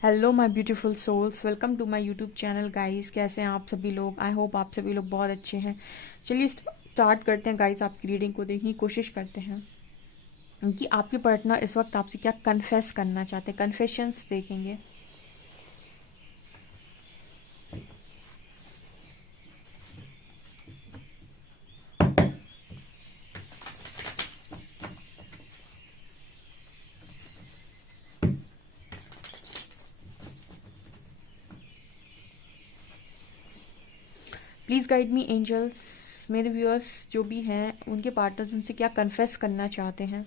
Hello my beautiful souls, welcome to my YouTube channel guys. कैसे हैं आप सभी लोग? आई होप आप सभी लोग बहुत अच्छे हैं। चलिए स्टार्ट करते हैं गाइस। आपकी रीडिंग को देखने की कोशिश करते हैं कि आपके पार्टनर इस वक्त आपसे क्या कन्फेस करना चाहते हैं। कन्फेशंस देखेंगे। Please guide me angels. मेरे व्यूअर्स जो भी हैं उनके पार्टनर्स उनसे क्या कन्फेस करना चाहते हैं।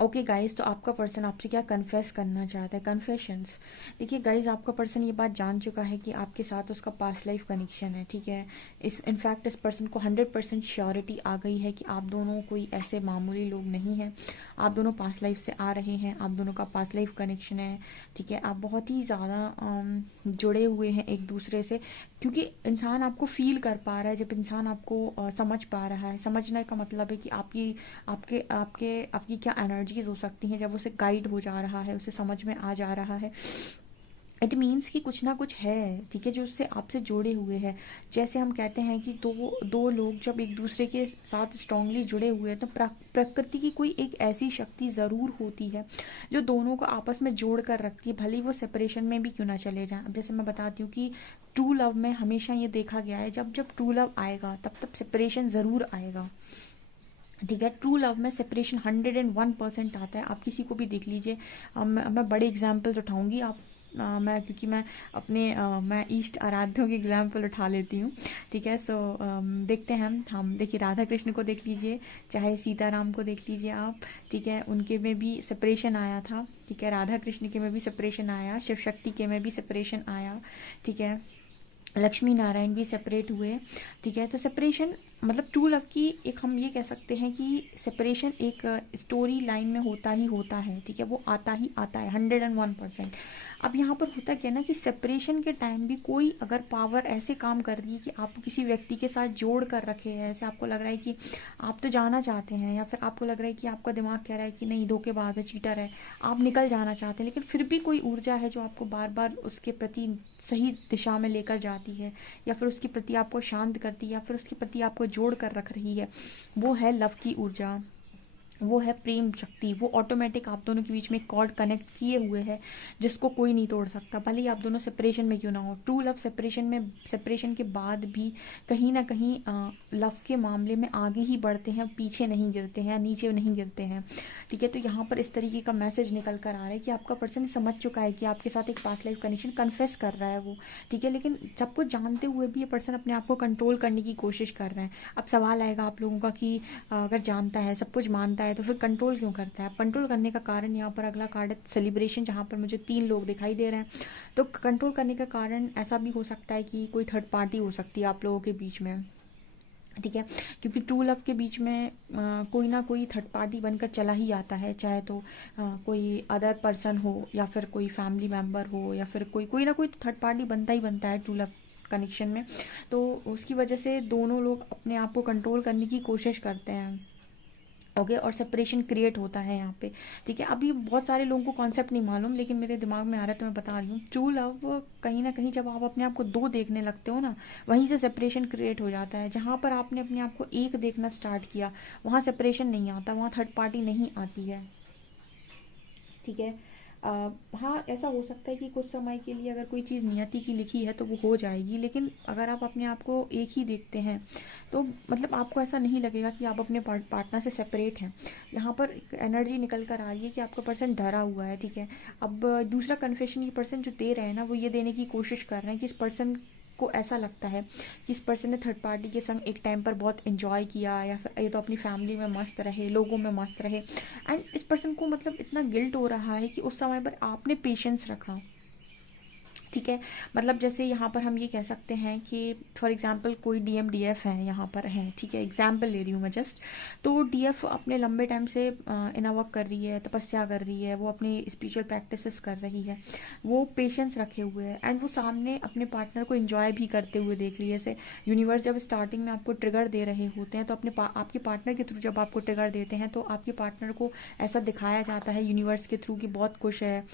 ओके गाइज, तो आपका पर्सन आपसे क्या कन्फेस करना चाहता है। कन्फेशंस। देखिए गाइज, आपका पर्सन ये बात जान चुका है कि आपके साथ उसका पास्ट लाइफ कनेक्शन है। ठीक है। इनफैक्ट इस पर्सन को 100% श्योरिटी आ गई है कि आप दोनों कोई ऐसे मामूली लोग नहीं हैं। आप दोनों पास्ट लाइफ से आ रहे हैं। आप दोनों का पास्ट लाइफ कनेक्शन है। ठीक है। आप बहुत ही ज़्यादा जुड़े हुए हैं एक दूसरे से, क्योंकि इंसान आपको फील कर पा रहा है। जब इंसान आपको समझ पा रहा है, समझने का मतलब है कि आपकी आपके आपके आपकी क्या एनर्जीज हो सकती हैं। जब उसे गाइड हो जा रहा है, उसे समझ में आ जा रहा है, इट मीन्स कि कुछ ना कुछ है। ठीक है, जो उससे आपसे जोड़े हुए हैं। जैसे हम कहते हैं कि दो दो लोग जब एक दूसरे के साथ स्ट्रांगली जुड़े हुए हैं तो प्रकृति की कोई एक ऐसी शक्ति ज़रूर होती है जो दोनों को आपस में जोड़ कर रखती है, भले ही वो सेपरेशन में भी क्यों ना चले जाएं। अब जैसे मैं बताती हूँ कि ट्रू लव में हमेशा ये देखा गया है, जब जब ट्रू लव आएगा तब तब सेपरेशन ज़रूर आएगा। ठीक है। ट्रू लव में सेपरेशन 101% आता है। आप किसी को भी देख लीजिए। मैं बड़े एग्जाम्पल्स उठाऊंगी। आप मैं क्योंकि मैं मैं ईस्ट आराध्यों की एग्जाम्पल उठा लेती हूँ। ठीक है। सो देखते हैं हम देखिए राधा कृष्ण को देख लीजिए, चाहे सीताराम को देख लीजिए आप। ठीक है। उनके में भी सेपरेशन आया था। ठीक है। राधा कृष्ण के में भी सेपरेशन आया, शिव शक्ति के में भी सेपरेशन आया। ठीक है। लक्ष्मी नारायण भी सेपरेट हुए। ठीक है। तो सेपरेशन मतलब ट्रू लव की एक हम ये कह सकते हैं कि सेपरेशन एक स्टोरी लाइन में होता ही होता है। ठीक है। वो आता ही आता है 101%। अब यहाँ पर होता क्या ना कि सेपरेशन के टाइम भी कोई अगर पावर ऐसे काम कर रही है कि आपको किसी व्यक्ति के साथ जोड़ कर रखे है, ऐसे आपको लग रहा है कि आप तो जाना चाहते हैं, या फिर आपको लग रहा है कि आपका दिमाग कह रहा है कि नहीं धोखेबाज है, चीटर है, आप निकल जाना चाहते हैं, लेकिन फिर भी कोई ऊर्जा है जो आपको बार बार उसके प्रति सही दिशा में लेकर जाती है, या फिर उसके प्रति आपको शांत करती है, या फिर उसके प्रति आपको जोड़ कर रख रही है। वो है लव की ऊर्जा। वो है प्रेम शक्ति। वो ऑटोमेटिक आप दोनों के बीच में कॉर्ड कनेक्ट किए हुए है जिसको कोई नहीं तोड़ सकता, भले ही आप दोनों सेपरेशन में क्यों ना हो। ट्रू लव सेपरेशन के बाद भी कहीं ना कहीं लव के मामले में आगे ही बढ़ते हैं, पीछे नहीं गिरते हैं, नीचे नहीं गिरते हैं। ठीक है, तो यहाँ पर इस तरीके का मैसेज निकल कर आ रहा है कि आपका पर्सन समझ चुका है कि आपके साथ एक पास्ट लाइफ कनेक्शन कन्फेस कर रहा है वो। ठीक है, लेकिन सब कुछ जानते हुए भी ये पर्सन अपने आप को कंट्रोल करने की कोशिश कर रहा है। अब सवाल आएगा आप लोगों का कि अगर जानता है, सब कुछ मानता है, तो फिर कंट्रोल क्यों करता है? कंट्रोल करने का कारण यहाँ पर अगला कार्ड है सेलिब्रेशन, जहाँ पर मुझे 3 लोग दिखाई दे रहे हैं। तो कंट्रोल करने का कारण ऐसा भी हो सकता है कि कोई थर्ड पार्टी हो सकती है आप लोगों के बीच में। ठीक है, क्योंकि ट्रू लव के बीच में कोई ना कोई थर्ड पार्टी बनकर चला ही आता है, चाहे तो कोई अदर पर्सन हो या फिर कोई फैमिली मेम्बर हो या फिर कोई कोई ना कोई थर्ड पार्टी बनता ही बनता है ट्रू लव कनेक्शन में। तो उसकी वजह से दोनों लोग अपने आप को कंट्रोल करने की कोशिश करते हैं। ओके, और सेपरेशन क्रिएट होता है यहाँ पे। ठीक है, अभी बहुत सारे लोगों को कॉन्सेप्ट नहीं मालूम, लेकिन मेरे दिमाग में आ रहा है तो मैं बता रही हूँ। ट्रू लव कहीं ना कहीं जब आप अपने आप को 2 देखने लगते हो ना, वहीं से सेपरेशन क्रिएट हो जाता है। जहाँ पर आपने अपने आप को 1 देखना स्टार्ट किया, वहाँ सेपरेशन नहीं आता, वहाँ थर्ड पार्टी नहीं आती है। ठीक है, हाँ, ऐसा हो सकता है कि कुछ समय के लिए अगर कोई चीज़ नियति की लिखी है तो वो हो जाएगी, लेकिन अगर आप अपने आप को एक ही देखते हैं तो मतलब आपको ऐसा नहीं लगेगा कि आप अपने पार्टनर से सेपरेट हैं। यहाँ पर एनर्जी निकल कर आ रही है कि आपका पर्सन डरा हुआ है। ठीक है, अब दूसरा कन्फेशन ये पर्सन जो दे रहे हैं ना, वो ये देने की कोशिश कर रहे हैं कि इस पर्सन को ऐसा लगता है कि इस पर्सन ने थर्ड पार्टी के संग एक टाइम पर बहुत एंजॉय किया, या फिर ये तो अपनी फैमिली में मस्त रहे, लोगों में मस्त रहे, एंड इस पर्सन को मतलब इतना गिल्ट हो रहा है कि उस समय पर आपने पेशेंस रखा। ठीक है, मतलब जैसे यहाँ पर हम ये कह सकते हैं कि फॉर एग्जांपल कोई DMDF है यहाँ पर है। ठीक है, एग्जांपल ले रही हूँ मैं जस्ट। तो DF अपने लंबे टाइम से इनर वर्क कर रही है, तपस्या कर रही है, वो अपनी स्पिरिचुअल प्रैक्टिसेस कर रही है, वो पेशेंस रखे हुए है, एंड वो सामने अपने पार्टनर को इंजॉय भी करते हुए देख रही है। जैसे यूनिवर्स जब स्टार्टिंग में आपको ट्रिगर दे रहे होते हैं, तो आपके पार्टनर के थ्रू जब आपको ट्रिगर देते हैं, तो आपके पार्टनर को ऐसा दिखाया जाता है यूनिवर्स के थ्रू कि बहुत खुश है,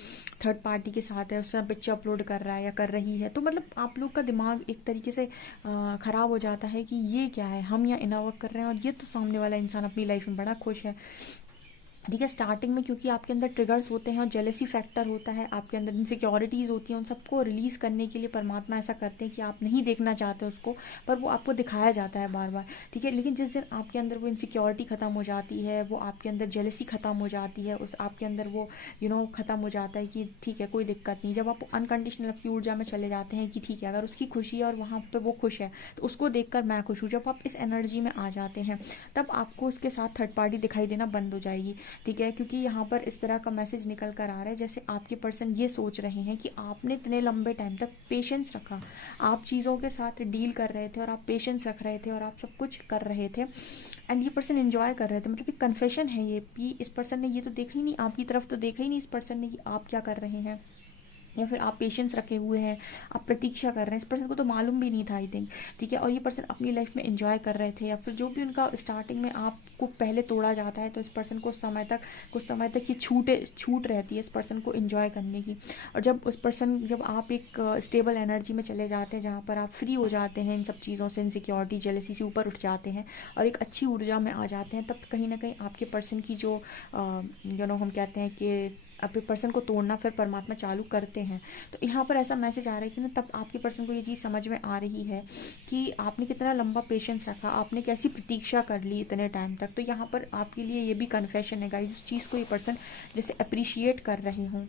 थर्ड पार्टी के साथ है, उसने पिक्चर अपलोड कर रहा है या कर रही है। तो मतलब आप लोग का दिमाग एक तरीके से ख़राब हो जाता है कि ये क्या है, हम यहाँ इनर वर्क कर रहे हैं और ये तो सामने वाला इंसान अपनी लाइफ में बड़ा खुश है। ठीक है, स्टार्टिंग में क्योंकि आपके अंदर ट्रिगर्स होते हैं और जेलसी फैक्टर होता है, आपके अंदर इनसिक्योरिटीज़ होती हैं, उन सबको रिलीज़ करने के लिए परमात्मा ऐसा करते हैं कि आप नहीं देखना चाहते उसको, पर वो आपको दिखाया जाता है बार बार। ठीक है, लेकिन जिस दिन आपके अंदर वो इनसिक्योरिटी ख़त्म हो जाती है, वो आपके अंदर जेलसी ख़त्म हो जाती है, उस आपके अंदर वो ख़त्म हो जाता है कि ठीक है कोई दिक्कत नहीं, जब आप अनकंडीशनल लव की ऊर्जा में चले जाते हैं कि ठीक है अगर उसकी खुशी है और वहाँ पर वो खुश है तो उसको देखकर मैं खुश हूँ, जब आप इस एनर्जी में आ जाते हैं तब आपको उसके साथ थर्ड पार्टी दिखाई देना बंद हो जाएगी। ठीक है, क्योंकि यहाँ पर इस तरह का मैसेज निकल कर आ रहा है जैसे आपके पर्सन ये सोच रहे हैं कि आपने इतने लंबे टाइम तक पेशेंस रखा, आप चीज़ों के साथ डील कर रहे थे और आप पेशेंस रख रहे थे और आप सब कुछ कर रहे थे, एंड ये पर्सन एंजॉय कर रहे थे। मतलब एक कन्फेशन है ये कि इस पर्सन ने ये तो देखा ही नहीं, आपकी तरफ तो देखा ही नहीं इस पर्सन ने कि आप क्या कर रहे हैं, या फिर आप पेशेंस रखे हुए हैं, आप प्रतीक्षा कर रहे हैं। इस पर्सन को तो मालूम भी नहीं था आई थिंक। ठीक है, और ये पर्सन अपनी लाइफ में एंजॉय कर रहे थे, या फिर जो भी उनका स्टार्टिंग में आपको पहले तोड़ा जाता है तो इस पर्सन को कुछ समय तक ये छूट रहती है इस पर्सन को एंजॉय करने की। और जब आप एक स्टेबल एनर्जी में चले जाते हैं जहाँ पर आप फ्री हो जाते हैं इन सब चीज़ों से, इनसिक्योरिटी जेलसी से ऊपर उठ जाते हैं और एक अच्छी ऊर्जा में आ जाते हैं, तब कहीं ना कहीं आपके पर्सन की जो हम कहते हैं कि आपके पर्सन को तोड़ना फिर परमात्मा चालू करते हैं। तो यहाँ पर ऐसा मैसेज आ रहा है कि ना तब आपके पर्सन को ये चीज़ समझ में आ रही है कि आपने कितना लंबा पेशेंस रखा, आपने कैसी प्रतीक्षा कर ली इतने टाइम तक। तो यहाँ पर आपके लिए ये भी कन्फेशन है गाइस, उस चीज़ को ये पर्सन जैसे अप्रिशिएट कर रहे हों।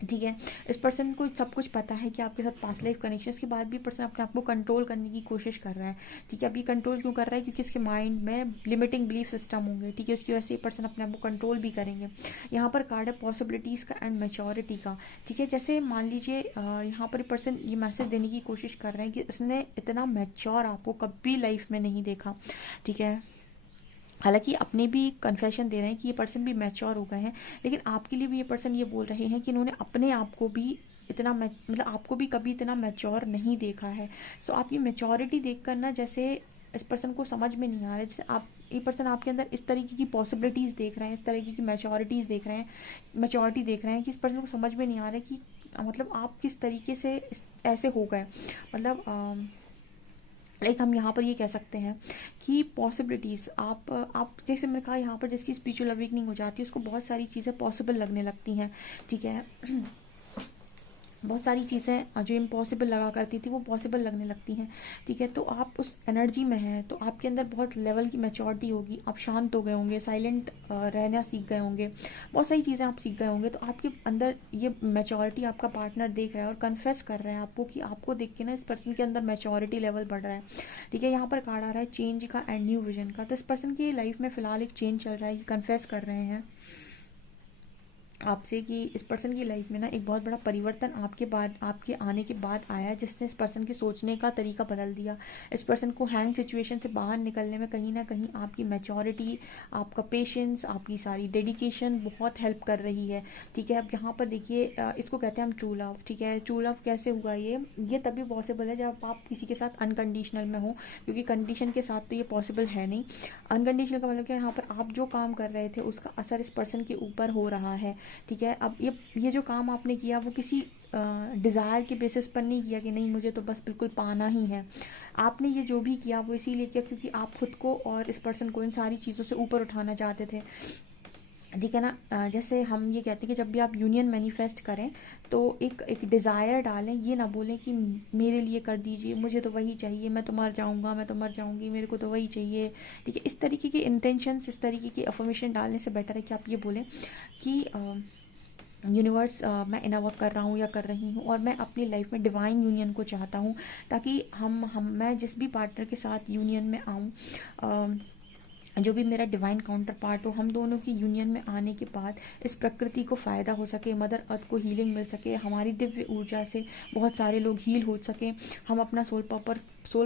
ठीक है, इस पर्सन को सब कुछ पता है कि आपके साथ पास्ट लाइफ कनेक्शन के बाद भी पर्सन अपने आप को कंट्रोल करने की कोशिश कर रहा है। ठीक है, अभी कंट्रोल क्यों कर रहा है? क्योंकि इसके माइंड में लिमिटिंग बिलीफ सिस्टम होंगे। ठीक है, उसकी वजह से ये पर्सन अपने आप को कंट्रोल भी करेंगे। यहाँ पर कार्ड है पॉसिबिलिटीज़ का एंड मैच्योरिटी का। ठीक है, जैसे मान लीजिए यहाँ पर पर्सन ये मैसेज देने की कोशिश कर रहे हैं कि उसने इतना मैच्योर आपको कभी लाइफ में नहीं देखा। ठीक है, हालांकि अपने भी कन्फेशन दे रहे हैं कि ये पर्सन भी मैच्योर हो गए हैं, लेकिन आपके लिए भी ये पर्सन ये बोल रहे हैं कि इन्होंने अपने आप को भी इतना मतलब आपको भी कभी इतना मैच्योर नहीं देखा है। सो आप ये मैच्योरिटी देखकर ना जैसे इस पर्सन को समझ में नहीं आ रहा है, जैसे आप ये पर्सन आपके अंदर इस तरीके की पॉसिबिलिटीज़ देख रहे हैं, इस तरीके की मैच्योरिटी देख रहे हैं कि इस पर्सन को समझ में नहीं आ रहा है कि मतलब आप किस तरीके से ऐसे हो गए। मतलब लाइक हम यहाँ पर ये कह सकते हैं कि पॉसिबिलिटीज़ आप जैसे मैंने कहा यहाँ पर जिसकी स्पिरिचुअल अवेकनिंग हो जाती है उसको बहुत सारी चीज़ें पॉसिबल लगने लगती हैं, ठीक है। बहुत सारी चीज़ें जो इम्पॉसिबल लगा करती थी वो पॉसिबल लगने लगती हैं, ठीक है। तो आप उस एनर्जी में हैं तो आपके अंदर बहुत लेवल की मैच्योरिटी होगी, आप शांत हो गए होंगे, साइलेंट रहना सीख गए होंगे, बहुत सारी चीज़ें आप सीख गए होंगे। तो आपके अंदर ये मैच्योरिटी आपका पार्टनर देख रहा है और कन्फेस कर रहा है आपको कि आपको देख के ना इस पर्सन के अंदर मैच्योरिटी लेवल बढ़ रहा है, ठीक है। यहाँ पर कार्ड आ रहा है चेंज का एंड न्यू विजन का। तो इस पर्सन की लाइफ में फ़िलहाल एक चेंज चल रहा है, ये कन्फेस कर रहे हैं आपसे कि इस पर्सन की लाइफ में ना एक बहुत बड़ा परिवर्तन आपके आने के बाद आया है, जिसने इस पर्सन के सोचने का तरीका बदल दिया। इस पर्सन को हैंग सिचुएशन से बाहर निकलने में कहीं ना कहीं आपकी मैच्योरिटी, आपका पेशेंस, आपकी सारी डेडिकेशन बहुत हेल्प कर रही है, ठीक है। अब यहाँ पर देखिए इसको कहते हैं हम ट्रू लव, ठीक है। ट्रू लव कैसे हुआ ये तभी पॉसिबल है जब आप किसी के साथ अनकंडीशनल में हो, क्योंकि कंडीशन के साथ तो ये पॉसिबल है नहीं। अनकंडीशनल का मतलब क्या है, यहाँ पर आप जो काम कर रहे थे उसका असर इस पर्सन के ऊपर हो रहा है, ठीक है। अब ये जो काम आपने किया वो किसी डिज़ायर के बेसिस पर नहीं किया कि नहीं मुझे तो बस बिल्कुल पाना ही है। आपने ये जो भी किया वो इसीलिए किया क्योंकि आप खुद को और इस पर्सन को इन सारी चीज़ों से ऊपर उठाना चाहते थे, ठीक है ना। जैसे हम ये कहते हैं कि जब भी आप यूनियन मैनिफेस्ट करें तो एक डिज़ायर डालें, ये ना बोलें कि मेरे लिए कर दीजिए, मुझे तो वही चाहिए, मैं तो मर जाऊँगा, मैं तो मर जाऊँगी, मेरे को तो वही चाहिए, ठीक है। इस तरीके के इंटेंशंस, इस तरीके की अफर्मेशन डालने से बेटर है कि आप ये बोलें कि यूनिवर्स मैं इनवर्क कर रहा हूँ या कर रही हूँ और मैं अपनी लाइफ में डिवाइन यूनियन को चाहता हूँ, ताकि मैं जिस भी पार्टनर के साथ यूनियन में आऊँ, जो भी मेरा डिवाइन काउंटर पार्ट हो, हम दोनों की यूनियन में आने के बाद इस प्रकृति को फ़ायदा हो सके, मदर अर्थ को हीलिंग मिल सके, हमारी दिव्य ऊर्जा से बहुत सारे लोग हील हो सके, हम अपना सोल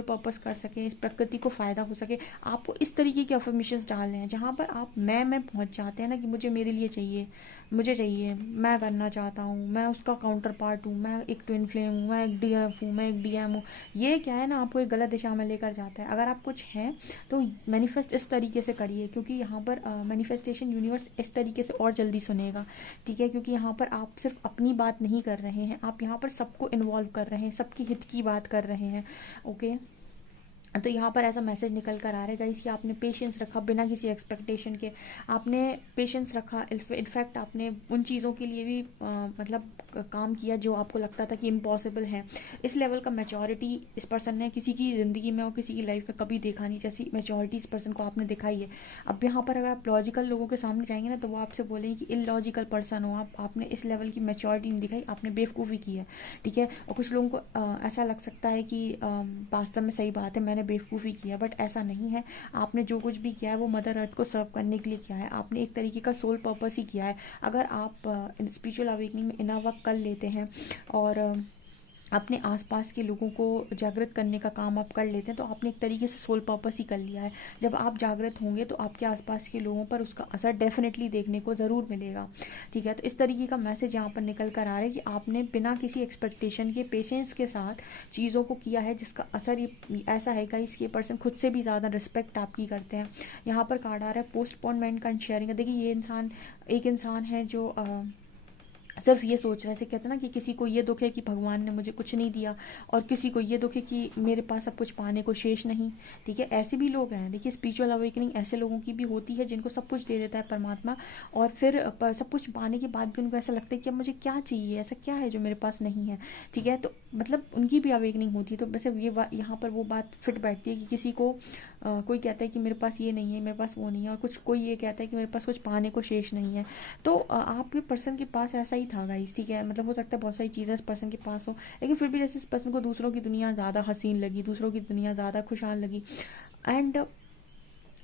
पर्पस कर सकें, इस प्रकृति को फ़ायदा हो सके। आपको इस तरीके के अफर्मेशंस डालने हैं जहाँ पर आप मैं पहुँच जाते हैं ना कि मुझे मेरे लिए चाहिए, मुझे चाहिए, मैं करना चाहता हूँ, मैं उसका काउंटर पार्ट हूँ, मैं एक ट्विन फ्लेम हूँ, मैं एक डीएफ हूँ, मैं एक डीएम हूँ। ये क्या है ना, आपको एक गलत दिशा में लेकर जाता है। अगर आप कुछ हैं तो मैनिफेस्ट इस तरीके से करिए, क्योंकि यहाँ पर मैनिफेस्टेशन यूनिवर्स इस तरीके से और जल्दी सुनेगा, ठीक है। क्योंकि यहाँ पर आप सिर्फ अपनी बात नहीं कर रहे हैं, आप यहाँ पर सबको इन्वॉल्व कर रहे हैं, सबकी हित की बात कर रहे हैं, ओके। तो यहाँ पर ऐसा मैसेज निकल कर आ रहा है गाइस कि आपने पेशेंस रखा बिना किसी एक्सपेक्टेशन के, आपने पेशेंस रखा, इनफैक्ट आपने उन चीज़ों के लिए भी मतलब काम किया जो आपको लगता था कि इम्पॉसिबल है। इस लेवल का मैच्योरिटी इस पर्सन ने किसी की ज़िंदगी में और किसी की लाइफ में कभी देखा नहीं, जैसी मैच्योरिटी इस पर्सन को आपने दिखाई है। अब यहाँ पर अगर आप लॉजिकल लोगों के सामने जाएंगे ना तो वो आपसे बोलेंगे कि इलॉजिकल पर्सन हो आप, आपने इस लेवल की मैच्योरिटी नहीं दिखाई, आपने बेवकूफ़ी की है, ठीक है। और कुछ लोगों को ऐसा लग सकता है कि वास्तव में सही बात है, मैंने बेवकूफ़ी किया, बट ऐसा नहीं है। आपने जो कुछ भी किया है वो मदर अर्थ को सर्व करने के लिए किया है, आपने एक तरीके का सोल पर्पस ही किया है। अगर आप स्पिरिचुअल अवेकनिंग में इनर वर्क कर लेते हैं और अपने आसपास के लोगों को जागृत करने का काम आप कर लेते हैं तो आपने एक तरीके से सोल पर्पस ही कर लिया है। जब आप जागृत होंगे तो आपके आसपास के लोगों पर उसका असर डेफिनेटली देखने को ज़रूर मिलेगा, ठीक है। तो इस तरीके का मैसेज यहाँ पर निकल कर आ रहा है कि आपने बिना किसी एक्सपेक्टेशन के पेशेंस के साथ चीज़ों को किया है, जिसका असर ये ऐसा है कि इसके पर्सन खुद से भी ज़्यादा रिस्पेक्ट आपकी करते हैं। यहाँ पर कार्ड आ रहा है पोस्टपोनमेंट का शेयरिंग। देखिए ये एक इंसान है जो सिर्फ ये सोच रहा है, ऐसे कहते हैं ना कि किसी को ये दुख है कि भगवान ने मुझे कुछ नहीं दिया और किसी को ये दुख है कि मेरे पास अब कुछ पाने को शेष नहीं, ठीक है। ऐसे भी लोग हैं, देखिए स्पिरिचुअल अवेकनिंग ऐसे लोगों की भी होती है जिनको सब कुछ दे देता है परमात्मा और फिर सब कुछ पाने के बाद भी उनको ऐसा लगता है कि अब मुझे क्या चाहिए, ऐसा क्या है जो मेरे पास नहीं है, ठीक है। तो मतलब उनकी भी अवेकनिंग होती है। तो वैसे ये यहाँ पर वो बात फिट बैठती है कि किसी को कोई कहता है कि मेरे पास ये नहीं है, मेरे पास वो नहीं है, और कोई ये कहता है कि मेरे पास कुछ पाने को शेष नहीं है। तो आपके पर्सन के पास ऐसा ही था गाइस, ठीक है। मतलब हो सकता है बहुत सारी चीज़ें इस पर्सन के पास हो, लेकिन फिर भी जैसे इस पर्सन को दूसरों की दुनिया ज़्यादा हसीन लगी, दूसरों की दुनिया ज़्यादा खुशहाल लगी, एंड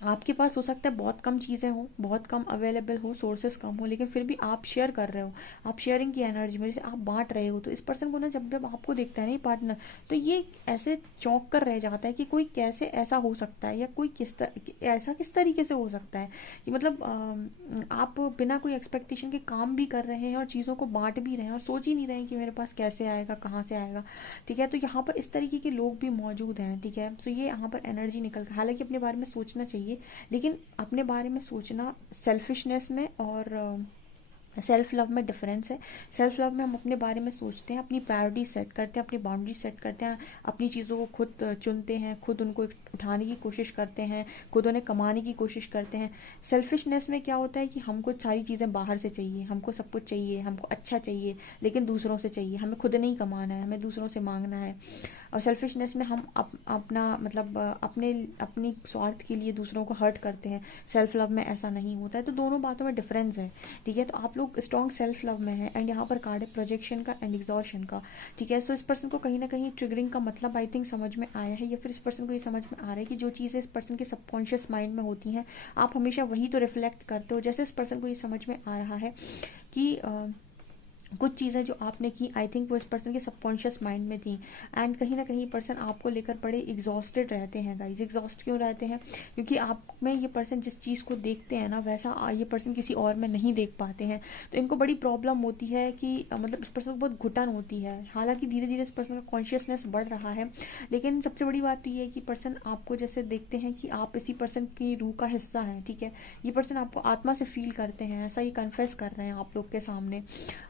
आपके पास हो सकता है बहुत कम चीज़ें हो, बहुत कम अवेलेबल हो, सोर्सेस कम हो, लेकिन फिर भी आप शेयर कर रहे हो, आप शेयरिंग की एनर्जी में जैसे आप बांट रहे हो। तो इस पर्सन को ना जब जब आपको देखता है नहीं पार्टनर, तो ये ऐसे चौंक कर रह जाता है कि कोई कैसे ऐसा हो सकता है, या कोई ऐसा किस तरीके से हो सकता है कि मतलब आप बिना कोई एक्सपेक्टेशन के काम भी कर रहे हैं और चीज़ों को बांट भी रहे हैं और सोच ही नहीं रहे हैं कि मेरे पास कैसे आएगा, कहाँ से आएगा, ठीक है। तो यहाँ पर इस तरीके के लोग भी मौजूद हैं, ठीक है। सो ये यहाँ पर एनर्जी निकल, हालांकि अपने बारे में सोचना चाहिए, लेकिन अपने बारे में सोचना सेल्फिशनेस में और सेल्फ लव में डिफरेंस है। सेल्फ लव में हम अपने बारे में सोचते हैं, अपनी प्रायोरिटी सेट करते हैं, अपनी बाउंड्री सेट करते हैं, अपनी चीज़ों को खुद चुनते हैं, खुद उनको उठाने की कोशिश करते हैं, खुद उन्हें कमाने की कोशिश करते हैं। सेल्फिशनेस में क्या होता है कि हमको सारी चीज़ें बाहर से चाहिए, हमको सब कुछ चाहिए, हमको अच्छा चाहिए, लेकिन दूसरों से चाहिए, हमें खुद नहीं कमाना है, हमें दूसरों से मांगना है। और सेल्फिशनेस में हम अपना मतलब अपनी स्वार्थ के लिए दूसरों को हर्ट करते हैं। सेल्फ लव में ऐसा नहीं होता है। तो दोनों बातों में डिफरेंस है, ठीक है। तो आप लोग स्ट्रॉन्ग सेल्फ लव में है, एंड यहाँ पर कार्ड है प्रोजेक्शन का एंड एग्जॉशन का, ठीक है। सो इस पर्सन को कहीं ना कहीं ट्रिगरिंग का मतलब आई थिंक समझ में आया है, या फिर इस पर्सन को ये समझ में आ रहा है कि जो चीज़ें इस पर्सन के सबकॉन्शियस माइंड में होती हैं, आप हमेशा वही तो रिफ्लेक्ट करते हो। जैसे इस पर्सन को ये समझ में आ रहा है कि कुछ चीज़ें जो आपने की, आई थिंक वो इस पर्सन के सबकॉन्शियस माइंड में थी, एंड कहीं ना कहीं पर्सन आपको लेकर बड़े एग्जॉस्टेड रहते हैं गाइज। एग्जॉस्ट क्यों रहते हैं? क्योंकि आप में ये पर्सन जिस चीज़ को देखते हैं ना, वैसा ये पर्सन किसी और में नहीं देख पाते हैं। तो इनको बड़ी प्रॉब्लम होती है कि मतलब इस पर्सन को बहुत घुटन होती है। हालांकि धीरे धीरे इस पर्सन का कॉन्शियसनेस बढ़ रहा है, लेकिन सबसे बड़ी बात तो ये है कि पर्सन आपको जैसे देखते हैं कि आप इसी पर्सन की रूह का हिस्सा हैं, ठीक है। ये पर्सन आपको आत्मा से फील करते हैं, ऐसा ही कन्फेस कर रहे हैं आप लोग के सामने।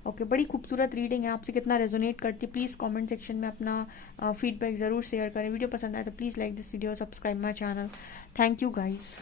ओके, बड़ी खूबसूरत रीडिंग है। आपसे कितना रेजोनेट करती है प्लीज़ कमेंट सेक्शन में अपना फीडबैक ज़रूर शेयर करें। वीडियो पसंद आए तो please like this video, subscribe my channel. Thank you guys.